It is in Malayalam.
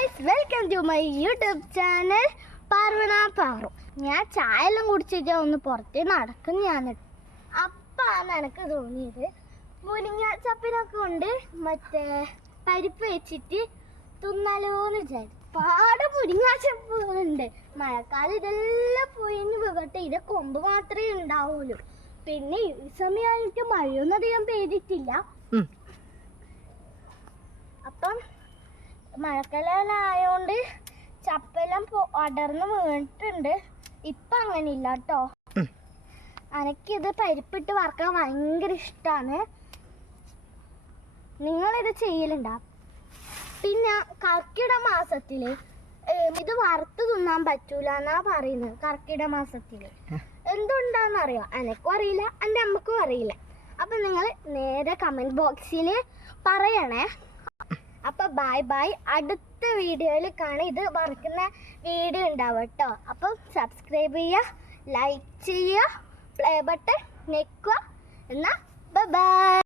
guys, welcome to my YouTube channel Parvana Paru. ഞാൻ ചായ എല്ലാം കുടിച്ചിട്ട് ഒന്ന് പുറത്ത് നടക്കുന്നതാണ്. അപ്പാണ് എനിക്ക് തോന്നിയത് മുരിങ്ങ ചപ്പിനൊക്കെ കൊണ്ട് മറ്റേ പരിപ്പ് വെച്ചിട്ട് തിന്നാലോന്ന് വിചാരിച്ചു. പാടെ മുരിങ്ങ ചപ്പ് ഉണ്ട്. മഴക്കാലം ഇതെല്ലാം പോയിന്ന് വീകട്ടെ, ഇതിന്റെ കൊമ്പ് മാത്രമേ ഉണ്ടാവുള്ളൂ. പിന്നെ ഈ സമയമായിട്ട് മഴയൊന്നും അധികം പെയ്തിട്ടില്ല. അപ്പം മഴക്കാലായോണ്ട് ചപ്പെല്ലാം അടർന്ന് വീണിട്ടുണ്ട്. ഇപ്പൊ അങ്ങനെ ഇല്ല കേട്ടോ. എനിക്കിത് പരിപ്പിട്ട് വറക്കാൻ ഭയങ്കര ഇഷ്ടമാണ്. നിങ്ങളിത് ചെയ്യലുണ്ടാ? പിന്നെ കർക്കിടക മാസത്തില് ഇത് വറുത്ത് തിന്നാൻ പറ്റൂല എന്നാ പറയുന്നത്. കർക്കിടക മാസത്തില് എന്തുണ്ടാന്നറിയോ? എനക്കും അറിയില്ല, എൻ്റെ അമ്മക്കും അറിയില്ല. അപ്പൊ നിങ്ങൾ നേരെ കമന്റ് ബോക്സിൽ പറയണേ. അപ്പൊ ബൈ ബൈ. അടുത്ത വീഡിയോയിൽ കാണാം. ഇത് വറക്കുന്ന വീഡിയോ ഉണ്ടാവും കേട്ടോ. അപ്പം സബ്സ്ക്രൈബ് ചെയ്യുക, ലൈക്ക് ചെയ്യുക, പ്ലേ ബട്ടൺ ഞെക്കുക. എന്നാൽ ബൈ ബൈ.